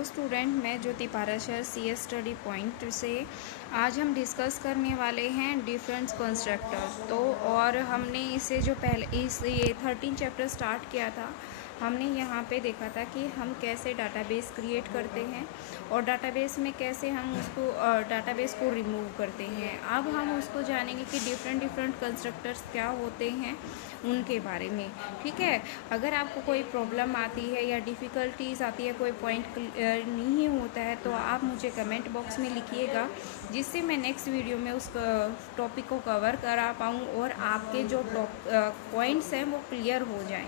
Hello student, मैं ज्योति Parashar CS study point से आज हम डिस्कस करने वाले हैं डिफरेंस कंस्ट्रक्टर। तो और हमने इसे जो पहले ये 13 चैप्टर स्टार्ट किया था, हमने यहाँ पे देखा था कि हम कैसे डाटाबेस क्रिएट करते हैं और डाटाबेस में कैसे हम उसको डाटाबेस को रिमूव करते हैं। अब हम उसको जानेंगे कि डिफरेंट कंस्ट्रक्टर्स क्या होते हैं उनके बारे में। ठीक है, अगर आपको कोई प्रॉब्लम आती है या डिफ़िकल्टीज आती है, कोई पॉइंट क्लियर नहीं होता है, तो आप मुझे कमेंट बॉक्स में लिखिएगा, जिससे मैं नेक्स्ट वीडियो में उस टॉपिक को कवर करा पाऊँ और आपके जो पॉइंट्स हैं वो क्लियर हो जाएं।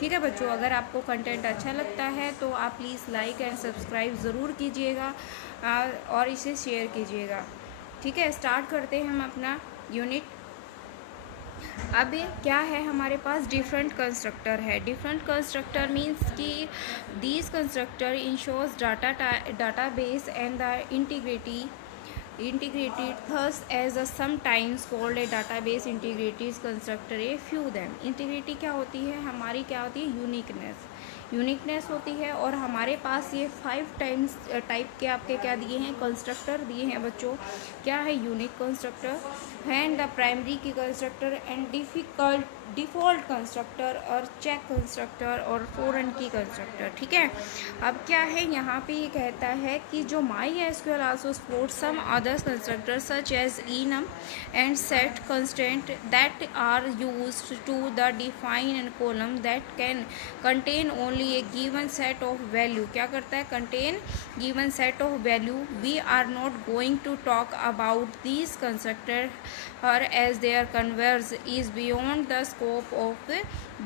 ठीक है बच्चों, अगर आपको कंटेंट अच्छा लगता है तो आप प्लीज़ लाइक एंड सब्सक्राइब ज़रूर कीजिएगा और इसे शेयर कीजिएगा। ठीक है, स्टार्ट करते हैं हम अपना यूनिट। अब क्या है, हमारे पास डिफरेंट कंस्ट्रक्टर है। डिफरेंट कंस्ट्रक्टर मीन्स कि these constructor ensures database and the integrated thus as a sometimes called a database integrated constructor a few them। Integrity क्या होती है, हमारी क्या होती है, यूनिकनेस होती है। और हमारे पास ये 5 टाइप के आपके क्या दिए हैं, कंस्ट्रक्टर दिए हैं बच्चों। क्या है, unique constructor and the primary key constructor and default constructor और चेक कंस्ट्रक्टर और फॉरेन की कंस्ट्रक्टर। ठीक है, अब क्या है, यहाँ पे ये कहता है कि जो MySQL also supports some other constructors such as enum and set constraint that are used to the define a column that can contain only a given set of value। क्या करता है, contain given set of value। We are not going to talk about these constructors or as their converse is beyond the scope of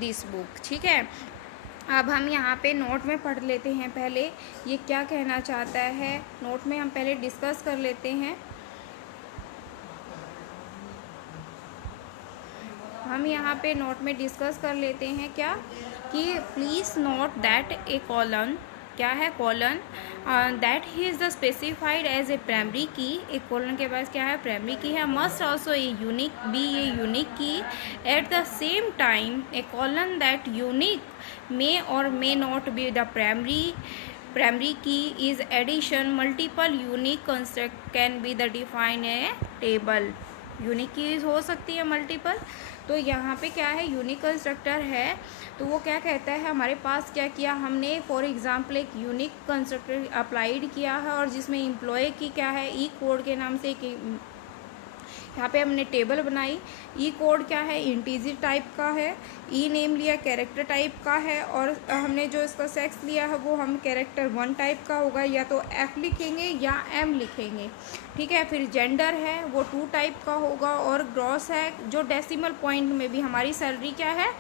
this book। ठीक है, अब हम यहाँ पे note में पढ़ लेते हैं। पहले ये क्या कहना चाहता है, नोट में हम पहले डिस्कस कर लेते हैं। हम यहाँ पे नोट में डिस्कस कर लेते हैं क्या कि please note that a column, क्या है column, that he is the specified as a primary key. एक कॉलन के पास क्या है, प्राइमरी की है। Must also a unique be a unique key. At the same time a column that unique may और may not be the primary key is addition multiple unique construct can be the define a table. Unique keys हो सकती है multiple. तो यहाँ पे क्या है, unique constructor है। तो वो क्या कहता है, हमारे पास क्या किया हमने, फॉर एग्जांपल एक यूनिक कंस्ट्रक्टर अप्लाइड किया है और जिसमें एम्प्लॉय की क्या है, ई कोड के नाम से एक यहाँ पे हमने टेबल बनाई। ई कोड क्या है, इंटीजर टाइप का है। ई नेम लिया, कैरेक्टर टाइप का है। और हमने जो इसका सेक्स लिया है वो हम कैरेक्टर 1 टाइप का होगा, या तो F लिखेंगे या M लिखेंगे। ठीक है, फिर जेंडर है वो 2 टाइप का होगा। और ग्रॉस है, जो डेसिमल पॉइंट में भी हमारी सैलरी क्या है,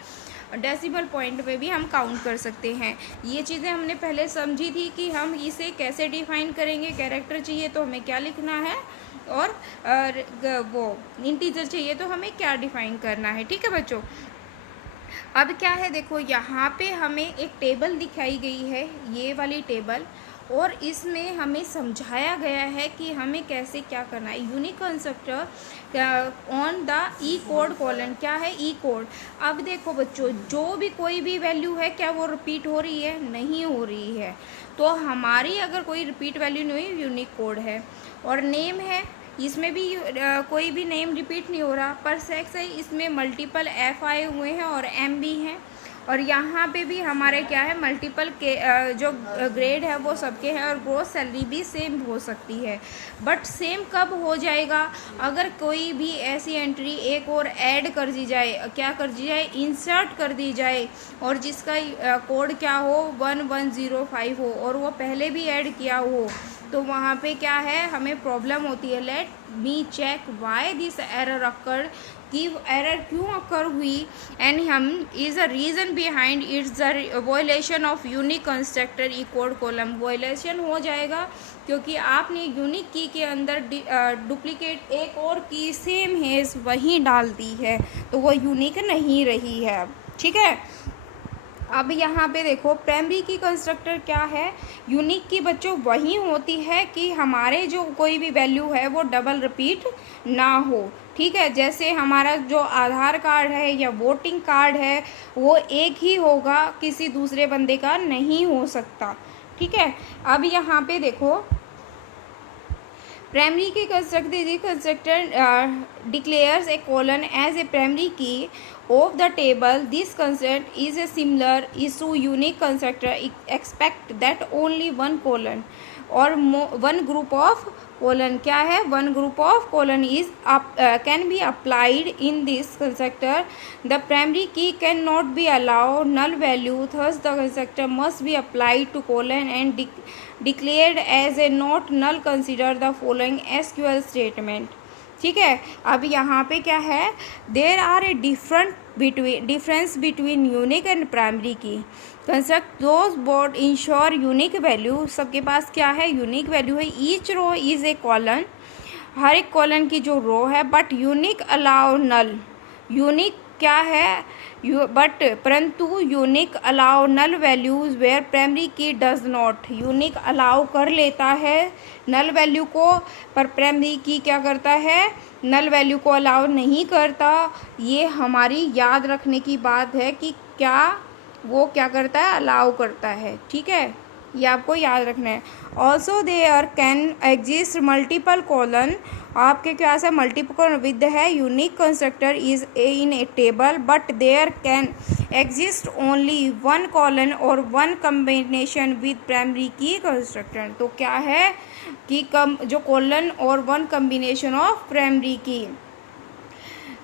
डेसिमल पॉइंट पे भी हम काउंट कर सकते हैं। ये चीज़ें हमने पहले समझी थी कि हम इसे कैसे डिफाइन करेंगे। कैरेक्टर चाहिए तो हमें क्या लिखना है, और वो इंटीजर चाहिए तो हमें क्या डिफाइन करना है। ठीक है बच्चों, अब क्या है, देखो यहाँ पे हमें एक टेबल दिखाई गई है, ये वाली टेबल, और इसमें हमें समझाया गया है कि हमें कैसे क्या करना है। Unique constructor on the E code colon, क्या है, ई कोड। अब देखो बच्चों, जो भी कोई भी वैल्यू है क्या वो रिपीट हो रही है, नहीं हो रही है। तो हमारी अगर कोई रिपीट वैल्यू नहीं हुई, यूनिक कोड है। और नेम है, इसमें भी कोई भी नेम रिपीट नहीं हो रहा। पर सेक्स है, इसमें मल्टीपल F आए हुए हैं और M भी हैं। और यहाँ पे भी हमारे क्या है, मल्टीपल के जो ग्रेड है वो सबके हैं। और ग्रोस सैलरी भी सेम हो सकती है, बट सेम कब हो जाएगा, अगर कोई भी ऐसी एंट्री एक और ऐड कर दी जाए, क्या कर दी जाए, इंसर्ट कर दी जाए, और जिसका कोड क्या हो 1105 हो और वो पहले भी ऐड किया हो, तो वहाँ पे क्या है, हमें प्रॉब्लम होती है। Let me check why this error occur, कि एरर क्यों अकर हुई, एंड हम is a reason behind it's the violation of unique constructor E code column. Violation हो जाएगा क्योंकि आपने यूनिक की के अंदर डुप्लीकेट एक और की सेम है वही डाल दी है, तो वो यूनिक नहीं रही है। ठीक है, अब यहाँ पे देखो, प्राइमरी की कंस्ट्रक्टर क्या है, यूनिक की बच्चों वही होती है कि हमारे जो कोई भी वैल्यू है वो डबल रिपीट ना हो। ठीक है, जैसे हमारा जो आधार कार्ड है या वोटिंग कार्ड है वो एक ही होगा, किसी दूसरे बंदे का नहीं हो सकता। ठीक है। अब यहाँ पे देखो, primary key constructor declares a colon as a primary key of the table. This concept is a similar is to unique constructor. Expect that only one colon or one group of colon, क्या है, one group of colon is can be applied in this constructor. The primary key cannot be allowed null value, thus the constructor must be applied to colon and declared as a not null. Consider the following SQL statement. ठीक है। अब यहाँ पे क्या है, there are a difference between unique and primary key. Construct those board ensure unique value. सबके पास क्या है, यूनिक वैल्यू है। Each row is a column, हर एक कॉलन की जो रो है, but unique allow null. Unique क्या है, बट परंतु unique allow null values where primary key does not. Unique allow कर लेता है नल वैल्यू को, पर प्राइमरी की क्या करता है, नल वैल्यू को अलाउ नहीं करता। ये हमारी याद रखने की बात है कि क्या वो क्या करता है, अलाउ करता है। ठीक है, ये आपको याद रखना है। Also there can exist multiple column. आपके क्या से मल्टीपल विद है, unique constructor is in a table, but there can exist only one column और one combination with primary key constructor. तो क्या है कि जो कॉलन और वन कम्बिनेशन ऑफ प्राइमरी की,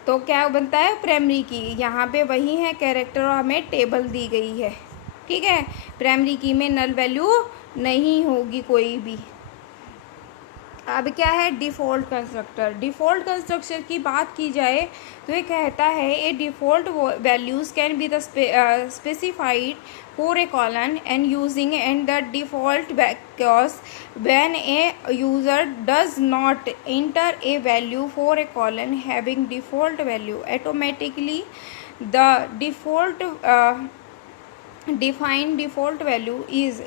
तो क्या बनता है, प्राइमरी की। यहाँ पे वही है कैरेक्टर और हमें टेबल दी गई है। ठीक है, प्राइमरी की में नल वैल्यू नहीं होगी कोई भी। अब क्या है, डिफ़ॉल्ट कंस्ट्रक्टर। डिफ़ॉल्ट कंस्ट्रक्टर की बात की जाए तो ये कहता है a default values can be the specified for a column and using and the default because when a user does not enter a value for a colon having default value, automatically the default defined default value is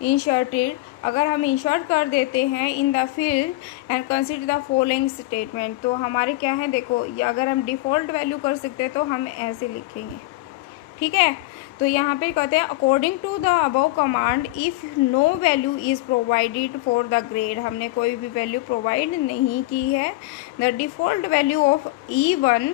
inserted. अगर हम insert कर देते हैं in the field and consider the following statement, तो हमारे क्या है, देखो अगर हम डिफ़ॉल्ट वैल्यू कर सकते हैं तो हम ऐसे लिखेंगे। ठीक है, तो यहाँ पे कहते हैं according to the above command if no value is provided for the grade. हमने कोई भी वैल्यू प्रोवाइड नहीं की है। The default value of E1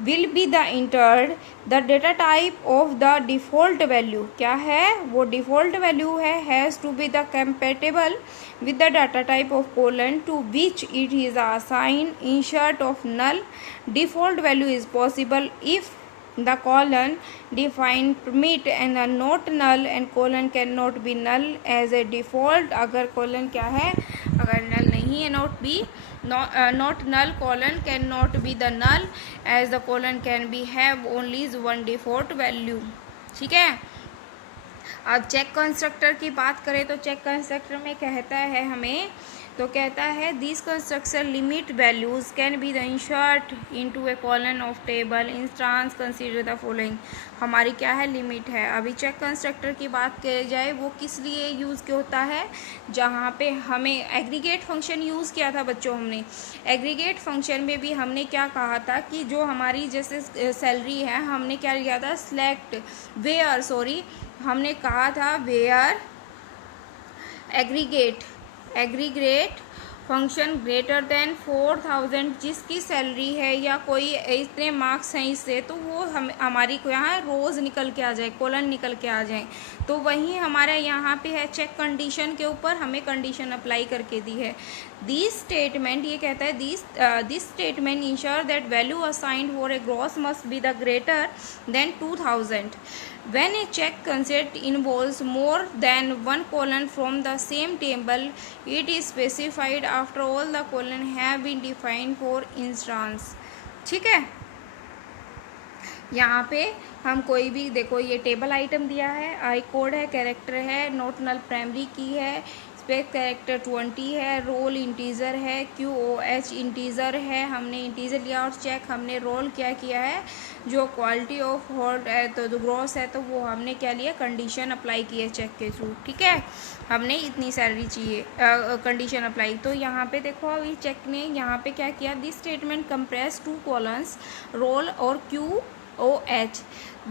will be the entered. The data type of the default value क्या है, वो default value है, has to be the compatible with the data type of colon to which it is assigned. Insert of null default value is possible if the colon defined permit and the not null and colon cannot be null as a default. अगर colon क्या है, अगर null नहीं है, not null colon cannot be the null as the colon can be have only one default value. ठीक है, अब check constructor की बात करें तो चेक कंस्ट्रक्टर में कहता है हमें, तो कहता है this constructor limit values can be the insert into A colon of table instance consider the following. हमारी क्या है, लिमिट है। अभी चेक कंस्ट्रक्टर की बात की जाए वो किस लिए यूज़ क्यों होता है, जहाँ पे हमें एग्रीगेट फंक्शन यूज़ किया था बच्चों। हमने एग्रीगेट फंक्शन में भी हमने क्या कहा था कि जो हमारी जैसे सैलरी है, हमने क्या लिया था, सिलेक्ट वेयर, सॉरी हमने कहा था where aggregate function greater than 4000, जिसकी सैलरी है या कोई इतने मार्क्स हैं इससे, तो वो हमारी को यहाँ रोज़ निकल के आ जाए, कॉलन निकल के आ जाए। तो वही हमारा यहाँ पे है चेक कंडीशन के ऊपर हमें कंडीशन अप्लाई करके दी है। दिस स्टेटमेंट ये कहता है this statement ensure that value assigned for a gross must be the greater than 2000 when a check concept involves more than one colon from the same table. It is specified after all the colon have been defined for instance. ठीक है, यहाँ पे हम कोई भी देखो ये table item दिया है, आई कोड है, कैरेक्टर है, नॉट नल प्राइमरी की है, स्पेस कैरेक्टर 20 है, रोल इंटीजर है, QOH इंटीजर है, हमने इंटीजर लिया और चेक हमने रोल क्या किया है, जो क्वालिटी ऑफ होल्ड है तो जो ग्रॉस है तो वो हमने क्या लिया, कंडीशन अप्लाई की है चेक के थ्रू। ठीक है, हमने इतनी सैलरी चाहिए, कंडीशन अप्लाई। तो यहाँ पे देखो अभी चेक ने यहाँ पे क्या किया, this statement compress 2 columns role और OH.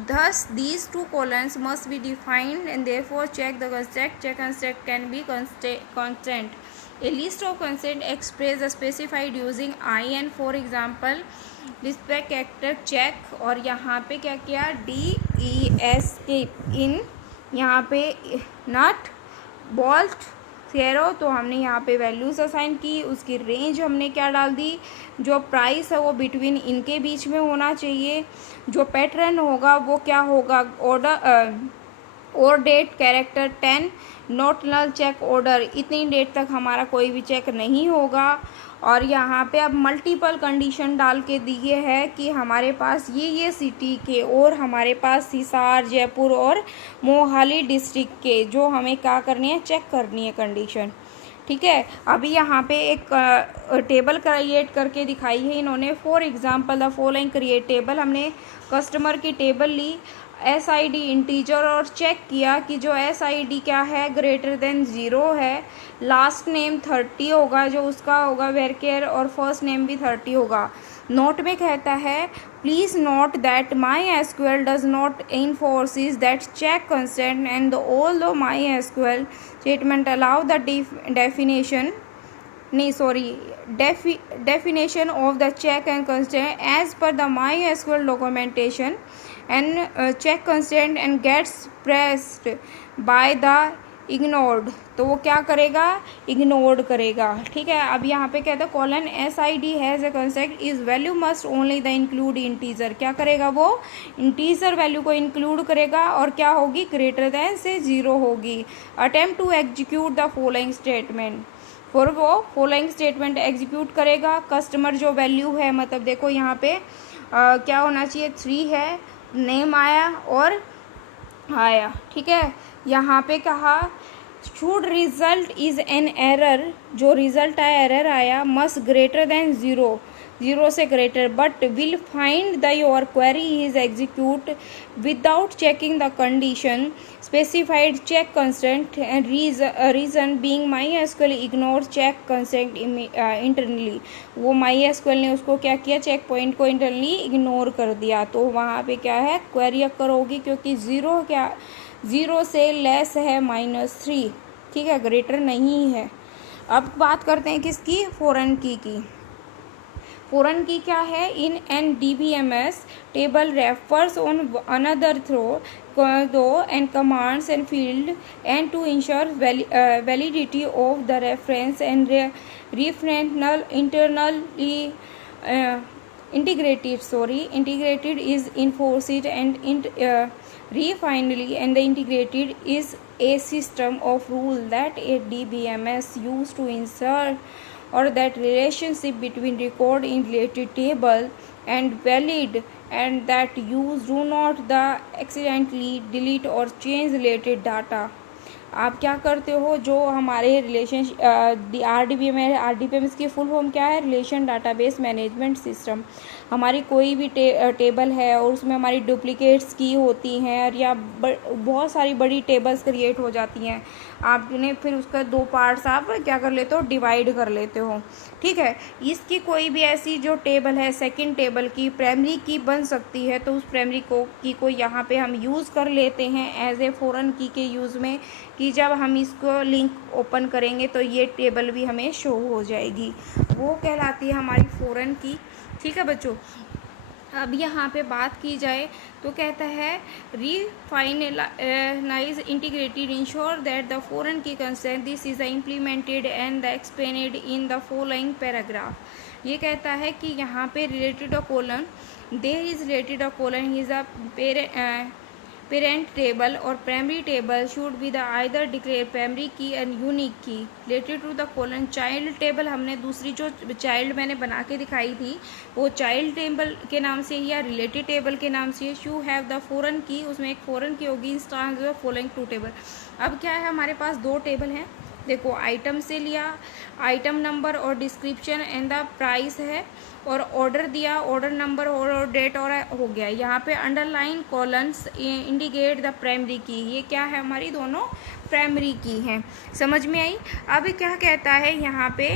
Thus, these two colons must be defined and therefore check the construct. Check construct can be constant. A list of constant express the specified using IN. For example, respect character check और यहाँ पे क्या किया DES के इन, यहाँ पे nut bolt फेरो, तो हमने यहाँ पे वैल्यूज असाइन की, उसकी रेंज हमने क्या डाल दी, जो प्राइस है वो बिटवीन इनके बीच में होना चाहिए, जो पैटर्न होगा वो क्या होगा, ऑर्डर और date character 10 not null check order, इतनी डेट तक हमारा कोई भी चेक नहीं होगा। और यहाँ पे अब मल्टीपल कंडीशन डाल के दिए है कि हमारे पास ये सिटी के और हमारे पास हिसार, जयपुर और मोहाली डिस्ट्रिक्ट के जो हमें क्या करनी है, चेक करनी है कंडीशन। ठीक है, अभी यहाँ पे एक टेबल क्रिएट करके दिखाई है इन्होंने। For example the following create table, हमने कस्टमर की टेबल ली, SID इंटीजर और चेक किया कि जो SID क्या है, ग्रेटर देन 0 है, लास्ट नेम 30 होगा जो उसका होगा वेयर केयर, और फर्स्ट नेम भी 30 होगा। नोट में कहता है please note that MySQL does not enforces that check consent and although MySQL statement allow the definition of the check and consent as per the MySQL documentation and check consent and gets pressed by the ignored, तो वो क्या करेगा, ignored करेगा। ठीक है, अब यहाँ पे कहता है colon SID has a concept is value must only the include integer, क्या करेगा वो इंटीजर वैल्यू को इंक्लूड करेगा और क्या होगी, ग्रेटर देन से 0 होगी। Attempt to execute the following statement, फिर वो फॉलोइंग स्टेटमेंट एग्जीक्यूट करेगा। कस्टमर जो वैल्यू है, मतलब देखो यहाँ पे क्या होना चाहिए, 3 है, नेम आया और आया। ठीक है, यहाँ पे कहा should result is an error, जो रिजल्ट आया एरर आया, मस्ट ग्रेटर देन 0 से greater, but will find the your query is execute without checking the condition specified check consent and reason being MySQL ignore check consent internally. वो MySQL ने उसको क्या किया, check point को internally ignore कर दिया, तो वहाँ पे क्या है, क्वेरी अक्कर होगी क्योंकि 0 से लेस है -3। ठीक है, ग्रेटर नहीं है। अब बात करते हैं किसकी, फॉरेन की। फॉरेन की क्या है, in an DBMS table refers on another throw दो and commands and field and to ensure validity of the reference and reference internally integrated is enforced and refinally, and the integrated is a system of rule that a DBMS used to insert or that relationship between record in related table and valid, and that use do not the accidentally delete or change related data। आप क्या करते हो, जो हमारे relation RDBMS की full form क्या है, relation database management system. हमारी कोई भी टेबल है और उसमें हमारी डुप्लीकेट्स की होती हैं और या बहुत सारी बड़ी टेबल्स क्रिएट हो जाती हैं, आपने फिर उसका 2 पार्ट्स आप क्या कर लेते हो, डिवाइड कर लेते हो। ठीक है, इसकी कोई भी ऐसी जो टेबल है सेकंड टेबल की प्राइमरी की बन सकती है, तो उस प्राइमरी की को यहाँ पे हम यूज़ कर लेते हैं एज ए फॉरेन की के यूज़ में, कि जब हम इसको लिंक ओपन करेंगे तो ये टेबल भी हमें शो हो जाएगी, वो कहलाती है हमारी फॉरेन की। ठीक है बच्चों, अब यहाँ पे बात की जाए तो कहता है refinalize integrated ensure that the foreign key consent this is implemented and the explained in the following paragraph. ये कहता है कि यहाँ पे related a colon, there is related a colon is a parent table और primary table should be the either declare primary key and unique key related to the colon. Child table हमने दूसरी जो चाइल्ड मैंने बना के दिखाई थी वो चाइल्ड टेबल के नाम से या रिलेटेड टेबल के नाम से। यू हैव द फॉरेन की, उसमें एक फॉरेन की होगी इंस्टांस ऑफ फॉलोइंग 2 टेबल। अब क्या है, हमारे पास 2 टेबल हैं, देखो आइटम से लिया, आइटम नंबर और डिस्क्रिप्शन एंड द प्राइस है, और ऑर्डर दिया, ऑर्डर नंबर और डेट और हो गया। यहाँ पे underline columns indicate the primary की, ये क्या है, हमारी दोनों प्राइमरी की हैं। समझ में आई। अब क्या कहता है यहाँ पे,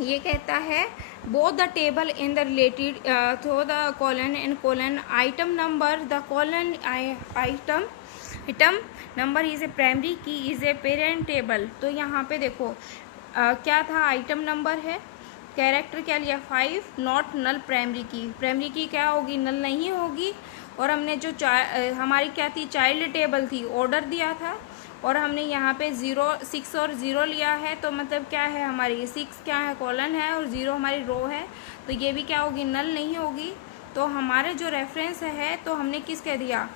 ये कहता है both the table in the related through the colon and colon item number, the colon item number is a primary key is a parent table। तो यहाँ पे देखो क्या था, आइटम नंबर है, कैरेक्टर क्या लिया 5, नॉट नल प्राइमरी की। प्राइमरी की क्या होगी, नल नहीं होगी। और हमने जो हमारी क्या थी, चाइल्ड टेबल थी, ऑर्डर दिया था, और हमने यहाँ पे 0 6 और 0 लिया है, तो मतलब क्या है हमारी 6 क्या है, कॉलन है, और 0 हमारी रो है, तो ये भी क्या होगी, नल नहीं होगी। तो हमारे जो रेफरेंस है तो हमने किस कह दिया,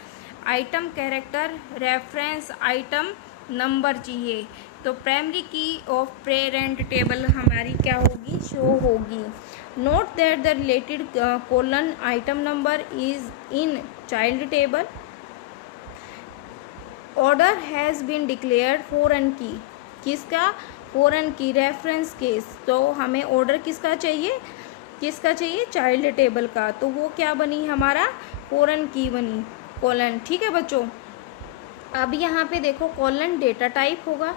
item character reference item number चाहिए। तो प्राइमरी की ऑफ पेरेंट टेबल हमारी क्या होगी, शो होगी। Note that the related column item number is in child table. Order has been declared foreign key, किसका, फॉरेन की, रेफरेंस केस। तो हमें ऑर्डर किसका चाहिए, किसका चाहिए, चाइल्ड टेबल का। तो वो क्या बनी, हमारा फॉरेन की बनी, कॉलन। ठीक है बच्चों। अब यहाँ पे देखो कॉलन डेटा टाइप होगा,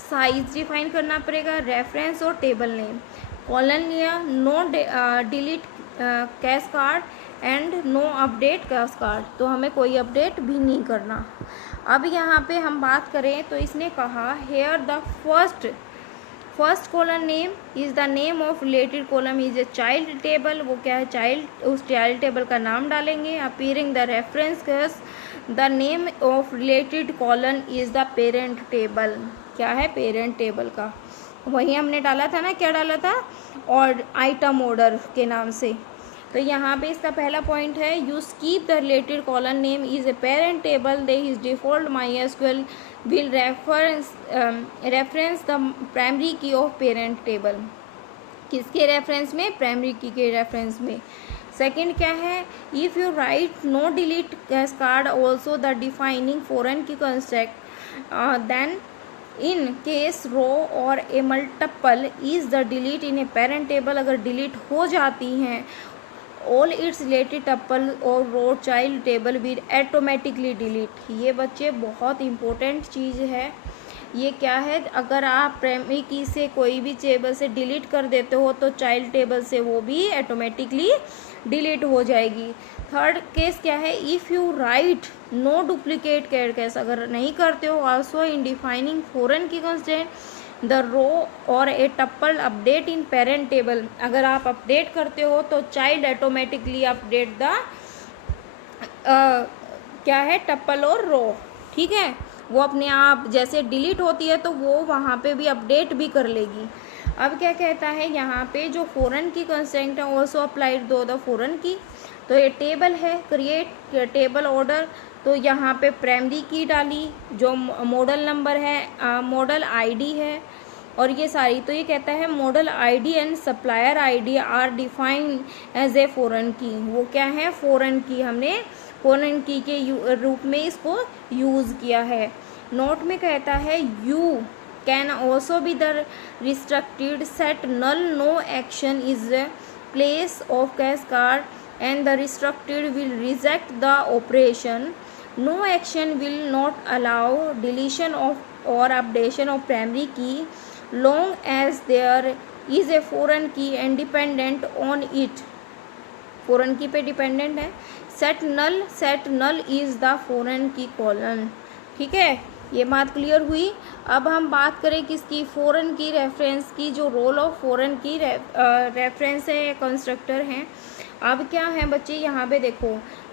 साइज डिफाइन करना पड़ेगा, रेफरेंस और टेबल नेम। कॉलन लिया, no delete cash card and no update cascade, तो हमें कोई अपडेट भी नहीं करना। अब यहाँ पे हम बात करें तो इसने कहा here the first column name is the name of related column is a child table. वो क्या है, चाइल्ड, उस चाइल्ड टेबल का नाम डालेंगे। Appearing the reference case the name of related column is the parent table. क्या है, parent table का, वही हमने डाला था ना, क्या डाला था, और आइटम ऑर्डर के नाम से। तो यहाँ पे इसका पहला पॉइंट है, you keep the related column name is a parent table they is default MySQL will reference the primary key of parent table। किसके रेफरेंस में, प्राइमरी की के रेफरेंस में। सेकंड क्या है, if you write no delete cash card also the defining foreign key construct then in case row और a multiple is the delete in a parent table. अगर delete हो जाती हैं all its related tuple और row child table will automatically delete. ये बच्चे बहुत important चीज़ है। ये क्या है, अगर आप प्राइमरी की से कोई भी टेबल से डिलीट कर देते हो तो चाइल्ड टेबल से वो भी ऑटोमेटिकली डिलीट हो जाएगी। थर्ड केस क्या है, if you write no duplicate characters, अगर नहीं करते हो also in defining foreign key constraint the row और a tuple update in parent table. अगर आप अपडेट करते हो तो चाइल्ड ऑटोमेटिकली अपडेट द क्या है, टप्पल और रो। ठीक है, वो अपने आप जैसे डिलीट होती है तो वो वहाँ पे भी अपडेट भी कर लेगी। अब क्या कहता है यहाँ पे, जो फॉरेन की कंस्ट्रेंट है ऑल्सो अप्लाइड दो द फॉरेन की। तो ये टेबल है, क्रिएट टेबल ऑर्डर, तो यहाँ पे प्राइमरी की डाली, जो मॉडल नंबर है, मॉडल आईडी है, और ये सारी। तो ये कहता है model ID and supplier ID are defined as a foreign key. वो क्या है, फॉरेन की, हमने फॉरेन की के रूप में इसको यूज़ किया है। नोट में कहता है you can also be the restricted set null no action is place of cascade and the restricted will reject the operation. No action will not allow deletion of or updation of primary key long as there is a foreign key and dependent on it. foreign key पे dependent है। set null is the foreign key colon। ठीक है, ये बात clear हुई। अब हम बात करें किसकी, फॉरेन की रेफरेंस की। जो रोल ऑफ फॉरेन की रेफरेंस है, कंस्ट्रक्टर हैं। अब क्या है बच्चे, यहाँ पे देखो,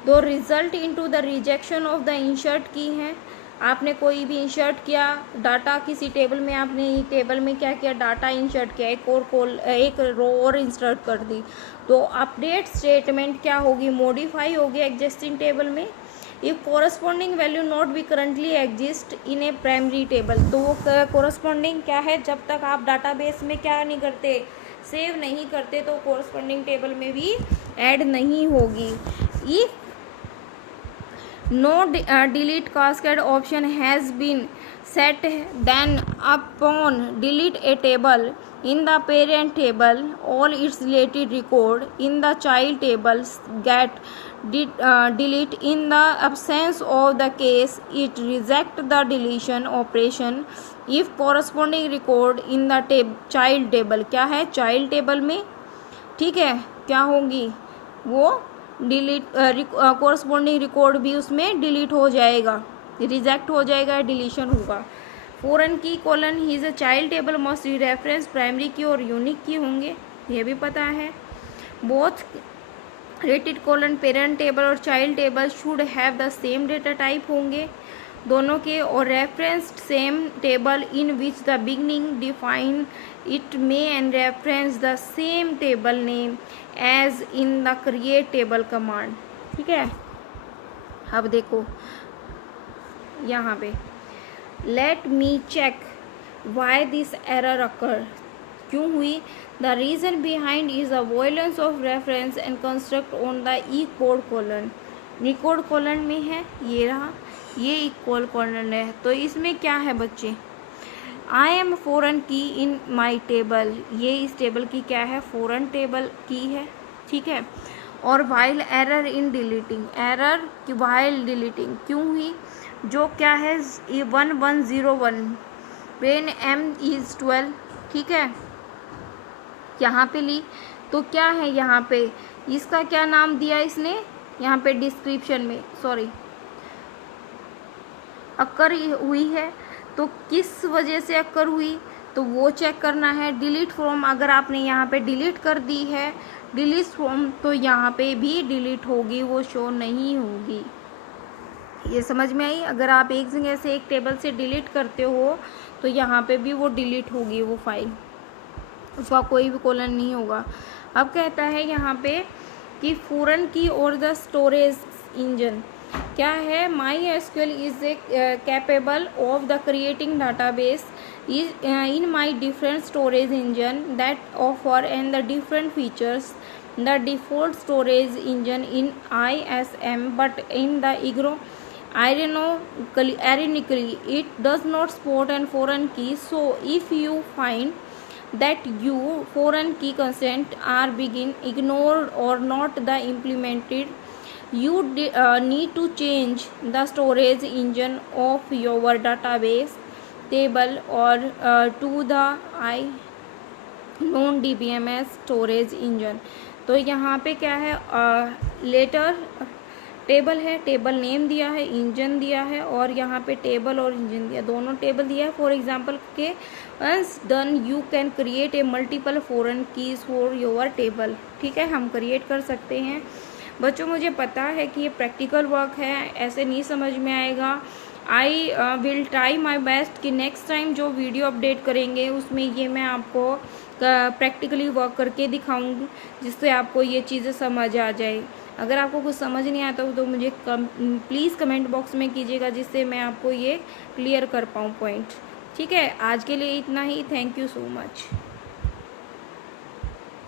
दो result into the rejection of the insert की हैं। आपने कोई भी इंसर्ट किया डाटा किसी टेबल में, आपने टेबल में क्या किया, डाटा इंसर्ट किया, एक रो और इंसर्ट कर दी, तो अपडेट स्टेटमेंट क्या होगी, मॉडिफाई होगी एग्जिस्टिंग टेबल में। If corresponding value not be currently exist in A primary table, तो वो कोरस्पॉन्डिंग क्या है, जब तक आप डाटाबेस में क्या नहीं करते, सेव नहीं करते, तो कोरस्पॉन्डिंग टेबल में भी ऐड नहीं होगी। If no delete cascade option has been set then upon delete a table in the parent table all its related record in the child tables get delete. In the absence of the case it reject the deletion operation if corresponding record in the child table, क्या है, child table में ठीक है, क्या होंगी वो delete, corresponding record भी उसमें डिलीट हो जाएगा, रिजेक्ट हो जाएगा, डिलीशन होगा। Foreign key column his a child table must reference primary key और यूनिक की होंगे, ये भी पता है। Both rated column parent table और child table should have the same data type होंगे दोनों के, और referenced same table in which the beginning define it may and reference the same table name as in the create table command. ठीक है, अब देखो यहाँ पे let me check why this error occur, क्यों हुई? The reason behind is the violence of reference and construct on the equal column. Equal column में है, ये रहा, ये इक्वल कॉलन है, तो इसमें क्या है बच्चे? आई एम फॉरेन की इन माई टेबल, ये इस टेबल की क्या है? फॉरेन टेबल की है। ठीक है, और while error in deleting, error while deleting क्यों हुई? जो क्या है 1101 व्हेन m इज 12। ठीक है, यहाँ पे ली तो क्या है, यहाँ पे इसका क्या नाम दिया इसने, यहाँ पे डिस्क्रिप्शन में, सॉरी, अक्कर हुई है, तो किस वजह से अक्कर हुई तो वो चेक करना है। डिलीट फ्रॉम, अगर आपने यहाँ पे डिलीट कर दी है डिलीट फ्रॉम, तो यहाँ पे भी डिलीट होगी, वो शो नहीं होगी। ये समझ में आई? अगर आप एक जगह से एक टेबल से डिलीट करते हो तो यहाँ पे भी वो डिलीट होगी वो फाइल, उसका कोई भी कॉलन नहीं होगा। अब कहता है यहाँ पे कि फॉरेन की और द स्टोरेज इंजन क्या है? MySQL is a capable of the creating database is in my different storage engine that offer and the different features the default storage engine in ISM but in the इग्रो ironically it does not support an foreign key. So if you find that your foreign key consent are begin ignored or not the implemented, you need to change the storage engine of your database table or to the non DBMS storage engine। तो यहाँ पे क्या है, letter table है, table name दिया है, engine दिया है, और यहाँ पे टेबल और इंजन दिया, दोनों टेबल दिया है। फॉर एग्जांपल के once done you can create a multiple foreign keys for your table. ठीक है, हम क्रिएट कर सकते हैं। बच्चों मुझे पता है कि ये प्रैक्टिकल वर्क है, ऐसे नहीं समझ में आएगा। I will try my best कि नेक्स्ट टाइम जो वीडियो अपडेट करेंगे उसमें ये मैं आपको प्रैक्टिकली वर्क करके दिखाऊंगी, जिससे आपको ये चीज़ें समझ आ जाए। अगर आपको कुछ समझ नहीं आता तो मुझे प्लीज़ कमेंट बॉक्स में कीजिएगा, जिससे मैं आपको ये क्लियर कर पाऊँ पॉइंट। ठीक है, आज के लिए इतना ही। Thank you so much.